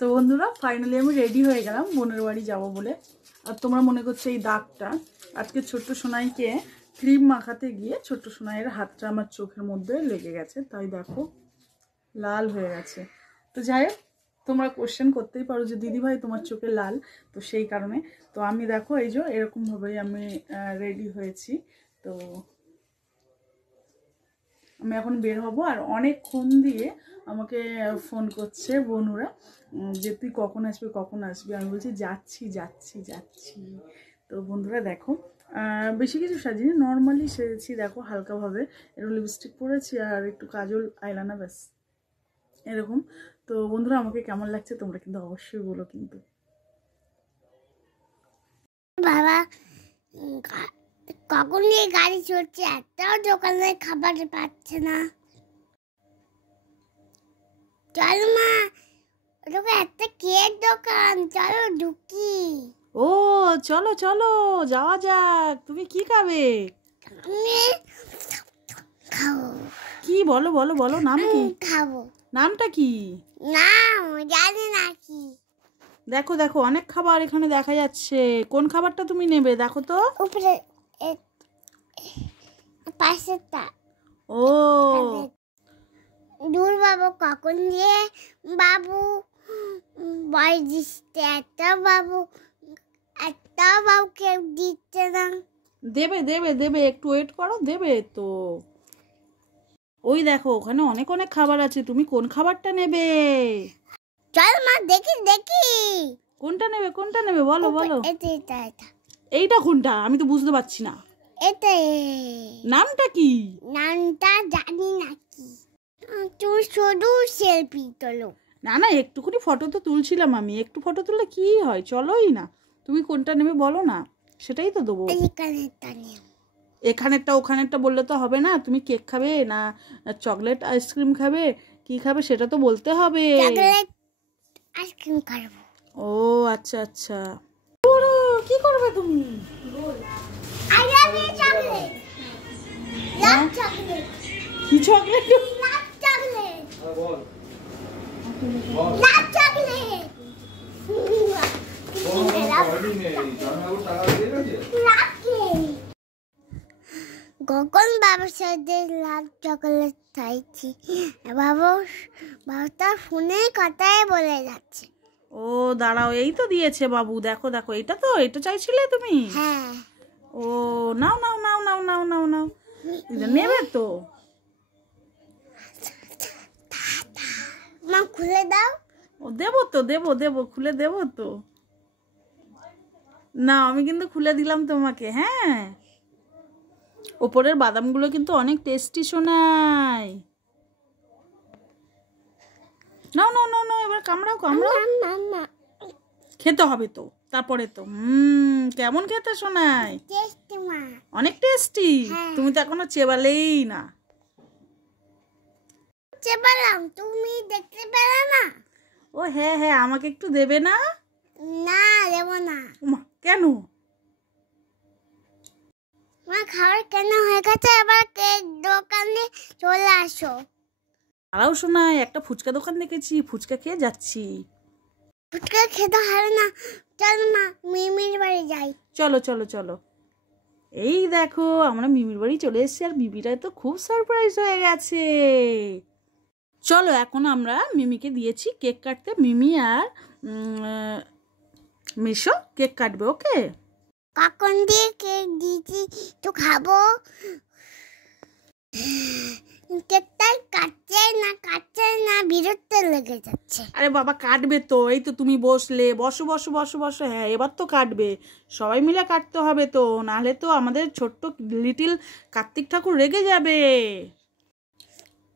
তো বন্ধুরা ফাইনালি আমি রেডি হয়ে গেলাম বোনের বাড়ি যাবো বলে। আর তোমরা মনে করছো এই দাগটা, আজকে ছোট্ট সোনাইকে ক্রিম মাখাতে গিয়ে ছোট্ট সোনাইয়ের হাতটা আমার চোখের মধ্যে লেগে গেছে, তাই দেখো লাল হয়ে গেছে। তো যাই হোক, তোমরা কোশ্চেন করতেই পারো যে দিদিভাই তোমার চোখে লাল, তো সেই কারণে তো আমি দেখো এই যে এরকমভাবেই আমি রেডি হয়েছি। তো আমি এখন বের হব। আর অনেকক্ষণ দিয়ে আমাকে ফোন করছে বন্ধুরা যে তুই কখন আসবি কখন আসবি, আমি বলছি যাচ্ছি যাচ্ছি যাচ্ছি। তো বন্ধুরা দেখো বেশি কিছু সাজিনি, নর্মালি সেরেছি দেখো হালকাভাবে, একটু লিপস্টিক পরেছি আর একটু কাজল আইলানা, ব্যাস এরকম। তো বন্ধুরা আমাকে কেমন লাগছে তোমরা কিন্তু অবশ্যই বলো কিন্তু। বাবা কখন নিয়ে গাড়ি চলছে, একটাও দোকানে খাবার পাচ্ছে না। চল মা, ওটা একটা কেক দোকান, চলো ঢুকি। ও চলো চলো যাওয়া যাক। তুমি কি খাবে? আমি খাবো। কি বলো বলো বলো, নাম কি? খাবো। নামটা কি? নাম জানি না কি। দেখো দেখো অনেক খাবার এখানে দেখা যাচ্ছে, কোন খাবারটা তুমি নেবে দেখো তো। উপরে পাশেরটা। ও দূর বাবু কখন দিয়ে বাবু বয় দিচ্ছে, একটা বাবুকে দিচ্ছে না। দেবে দেবে দেবে, একটু ওয়েট করো, দেবে তো। ওই দেখো ওখানে অনেক অনেক খাবার আছে, তুমি কোন খাবারটা নেবে? চল মা দেখি দেখি। কোনটা নেবে কোনটা নেবে বলো বলো। এটা এইটা কোনটা আমি তো বুঝতে পারছি না। এটা নামটা কি? নামটা জানি না কি। তুই শুধু সেলফি তোলো। না না, একটুখানি ফটো তো তুলছিলাম আমি, একটু ফটো তুললে কি হয়, চলোই না। তুমি কোনটা নেবে বলো না, সেটাই তো দেবো। এখানেরটা ওখানেরটা বললে তো হবে না, তুমি কেক খাবে না চকলেট আইসক্রিম খাবে, কি খাবে সেটা তো বলতে হবে। চকলেট আইসক্রিম খাবো। ও আচ্ছা আচ্ছা। কি করবে তুমি? I love you chocolate. Love chocolate. কি চকলেট? Love chocolate. বল লাভ চকলেট। গগন বাবার সাথে লাভ চকলেট চাইছি, বাবাটা ফোনে কথাই বলে যাচ্ছে। ও দাঁড়াও, এই তো দিয়েছে বাবু, দেখো দেখো, এটা তো, এটা চাইছিলে তুমি? হ্যাঁ। ও নাও নাও নাও নাও নাও নাও নাও, নেবে তো? মা খুলে দাও। ও দেবো তো, দেবো দেবো, খুলে দেবো তো। না আমি কিন্তু খুলে দিলাম তোমাকে। হ্যাঁ, ওপরের বাদামগুলো কিন্তু অনেক টেস্টি শোনায়। নাও নাও নাও নাও, এবার কামড়াও কামড়াও। খেতে হবে তো তারপরে তো। কেমন খেতে শোনায়? টেস্টি মা, অনেক টেস্টি। তুমি তো এখনো চেবালেই না। চেবালাম, তুমি দেখতে পেলে না? ও হ্যাঁ হ্যাঁ, আমাকে একটু দেবে না? না দেবো না। কেন? মা খাবার কেন হয়ে গেছে, এবার কেক দোকানে চলে আসো। আরাও শোনায়, একটা ফুচকা দোকান দেখেছি, ফুচকা খেয়ে যাচ্ছি। ফুচকা খেতে হবে না, চল মা মিমির বাড়ি যাই। চলো চলো চলো। এই দেখো আমরা মিমির বাড়ি চলে এসেছি, আর মিমিরা তো খুব সারপ্রাইজ হয়ে গেছে। চলো এখন আমরা মিমিকে দিয়েছি কেক কাটতে, মিমি আর মিশো কেক কাটবে। ওকে, কখন দিয়ে কেক দিয়েছি তো খাবো। কেকটাই কাটছে না বিরক্ত লেগে যাচ্ছে। আরে বাবা কাটবে তো, এই তো তুমি বসলে, বসো বসো বসো বসো। হ্যাঁ এবার তো কাটবে, সবাই মিলে কাটতে হবে তো, নাহলে তো আমাদের ছোট্ট লিটিল কার্তিক ঠাকুর রেগে যাবে।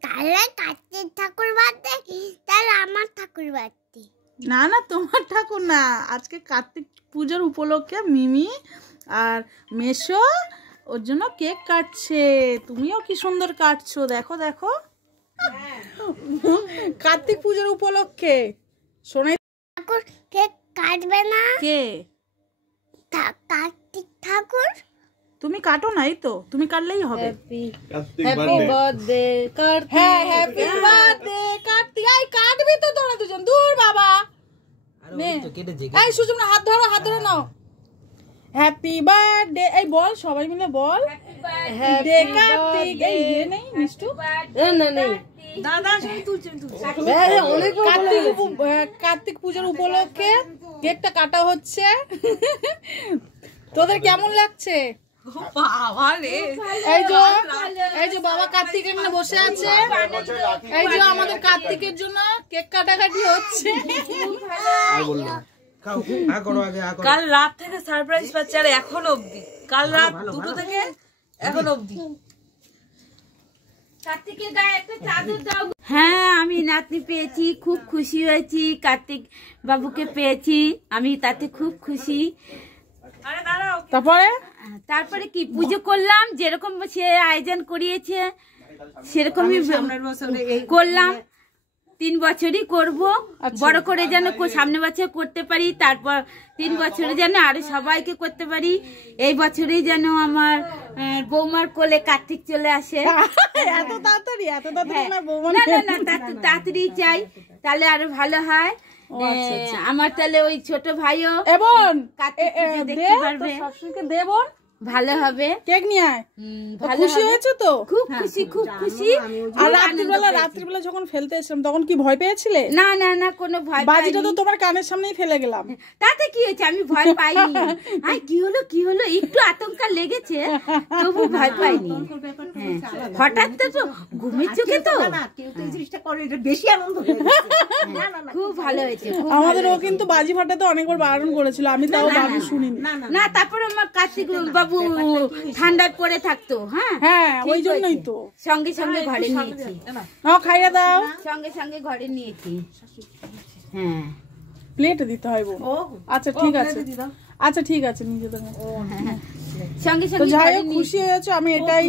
তাহলে কার্তিক ঠাকুর বাদ দে, তাহলে আমার ঠাকুর বাদ দে। না না, তোমার ঠাকুর না, আজকে কার্তিক পুজোর উপলক্ষে মিমি আর মেশো ওর জন্য কেক কাটছে। তুমিও কি সুন্দর কাটছো, দেখো দেখো। কার্তিক পুজোর উপলক্ষে সোনাই ঠাকুর কেক কাটবে না? কে? কার্তিক ঠাকুর। তুমি কাটো নাই তো, তুমি কাটলেই হবে। Happy birthday Kartik. হ্যাঁ হ্যাপি বার্থডে কার্তিক। আই কাটবি তো তোরা দুজন, দূর বাবা নে এই সুজমনা হাত ধরে নাও হ্যাপি বার্থডে এই বল সবাই মিলে বল হ্যাপি কার্তিক এই নেই মিষ্টু না নেই দাদা সবাই তুলছে কার্তিক পূজার উপলক্ষে কেকটা কাটা হচ্ছে তোদের কেমন লাগছে বাবা রে এই যে বাবা কার্তিক এখানে বসে আছে এই যে আমাদের কার্তিকের জন্য কেক কাটাকাটি হচ্ছে কাল রাত থেকে সারপ্রাইজ পাচ্ছে আর এখন অবধি কাল রাত 2টো থেকে এখন অবধি হ্যাঁ আমি নাতনি পেয়েছি খুব খুশি হয়েছি কার্তিক বাবুকে পেয়েছি আমি তাতে খুব খুশি আরে দাঁড়াও তারপরে কি পুজো করলাম যেরকম সে আয়োজন করিয়েছে সেরকমই করলাম 3 বছরই করব বড় করে যেন সামনে বছর করতে পারি তারপর 3 বছরে যেন আরো সবাইকে করতে পারি এই বছরেই যেন আমার বৌমার কোলে কার্তিক চলে আসে এত তাড়াতাড়ি না বৌমা না তাড়াতাড়ি চাই তাহলে আরো ভালো হয় আমার তাহলে ওই ছোট ভাইও এবং কার্তিক পুজো দেখতে পারবে শাশুড়িকে দেবন ভালো হবে কেক নিয়ে আয় ভালো খুশি হয়েছে তো খুব খুশি আর রাত্রিবেলা যখন ফেলতে এসেছিলাম তখন কি ভয় পেয়েছিলে না কোনো ভয় বাজিটা তো তোমার কানের সামনেই ফেলে গেলাম তাতে কি হয়েছে আমি ভয় পাইনি আই কি হলো একটু আতঙ্ক লেগেছে তবু ভয় পাইনি হঠাৎ তো ঘুমের চোখে তো খুব ভালো হয়েছে আমাদের ও কিন্তু বাজি ফাটাতে অনেকবার বারণ করেছিল আমি তাও বাবু শুনিনি না তারপরে আমার কার্তিক বাবু ঠান্ডায় পড়ে থাকতো হ্যাঁ ওই জন্যই তো সঙ্গে ঘরে নিয়েছি নাও খাইয়া দাও সঙ্গে ঘরে নিয়েছি হ্যাঁ প্লেটে দিতে হয় বউ আচ্ছা ঠিক আছে নিজেদের সঙ্গে তো যাই হোক খুশি হয়েছে আমি এটাই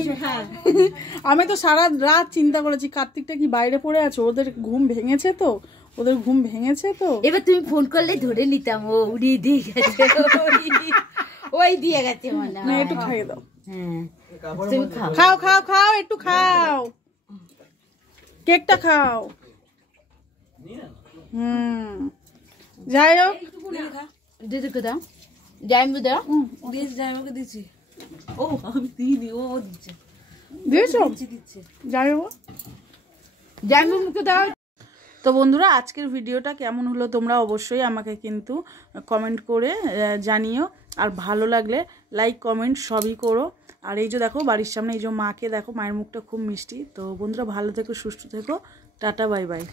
আমি তো সারা রাত চিন্তা করেছি কার্তিকটা কি বাইরে পড়ে আছে ওদের ঘুম ভেঙেছে তো এবার তুমি ফোন করলে ধরে নিতাম ও উড়িয়ে দিয়ে গেছে ওই দিয়ে গেছে মনে হয় একটু খাইয়ে দাও হ্যাঁ তুমি খাও খাও একটু খাও কেকটা খাও যাই হোক দিদি দাও জাইমু দাও দিয়েছি জামাইকে দিয়েছি ও আমি দিইনি ও দিচ্ছে দিয়েছো যাই হোক জাইমু মুখে দাও তো বন্ধুরা আজকের ভিডিওটা কেমন হলো তোমরা অবশ্যই আমাকে কিন্তু কমেন্ট করে জানিও আর ভালো লাগলে লাইক কমেন্ট সবই করো আর এই যে দেখো বাড়ির সামনে এই যে মাকে দেখো মায়ের মুখটা খুব মিষ্টি তো বন্ধুরা ভালো থেকো সুস্থ থেকো টাটা বাই বাই